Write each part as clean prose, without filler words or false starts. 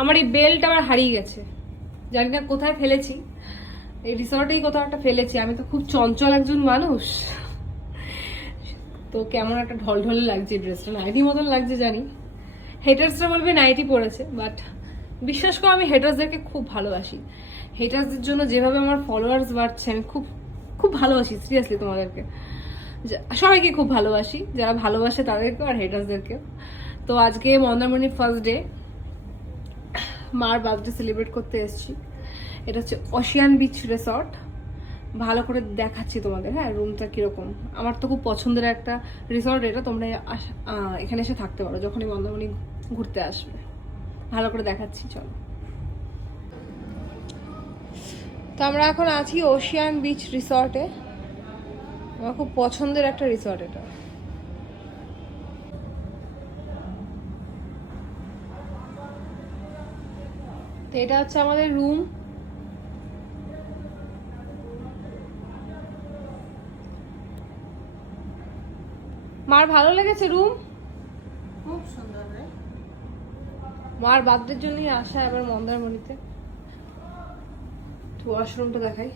আমার এই বেল্ট আমার হারিয়ে গেছে, জানি না কোথায় ফেলেছি, এই রিসর্টেই কোথাও একটা ফেলেছি। আমি তো খুব চঞ্চল একজন মানুষ, তো কেমন একটা ঢলঢলে লাগছে ড্রেসটা, নাইটি মতন লাগছে জানি। হেটার্সরা বলবে নাইটি পরেছে, বাট বিশ্বাস করো আমি হেটার্সদেরকে খুব ভালোবাসি। হেটার্সদের জন্য যেভাবে আমার ফলোয়ার্স বাড়ছে, আমি খুব খুব ভালোবাসি সিরিয়াসলি তোমাদেরকে, সবাইকে খুব ভালোবাসি, যারা ভালোবাসে তাদেরকেও আর হেটার্সদেরকেও। তো আজকে মন্দারমণির ফার্স্ট ডে, মার বার্থডে সেলিব্রেট করতে এসেছি। এটা হচ্ছে ওশিয়ান বিচ রিসর্ট। ভালো করে দেখাচ্ছি তোমাদের, হ্যাঁ, রুমটা কিরকম। আমার তো খুব পছন্দের একটা রিসর্ট এটা, তোমরা এখানে এসে থাকতে পারো যখনই মন্দারমণি ঘুরতে আসবে। ভালো করে দেখাচ্ছি, চলো। তো আমরা এখন আছি ওশিয়ান বিচ রিসর্টে। আমার খুব পছন্দের একটা রিসর্ট এটা। তো এটা হচ্ছে আমাদের রুম। মার ভালো লেগেছে রুম? খুব সুন্দর রে। মার বার্থডের জন্যই আসা এবার মন্দারমণিতে। তো ওয়াশরুমটা দেখাই,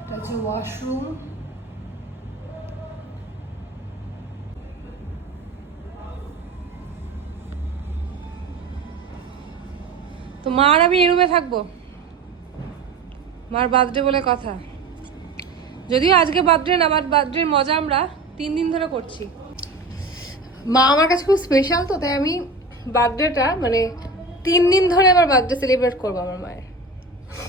এটা হচ্ছে ওয়াশরুম। তো মার আমি এই রুমে থাকবো, মার বার্থডে বলে কথা। যদিও আজকে বার্থডে না, বাট বার্থডের মজা আমরা 3 দিন ধরে করছি। মা আমার কাছে খুব স্পেশাল, তো তাই আমি বার্থডেটা মানে 3 দিন ধরে আবার বার্থডে সেলিব্রেট করবো আমার মায়ের।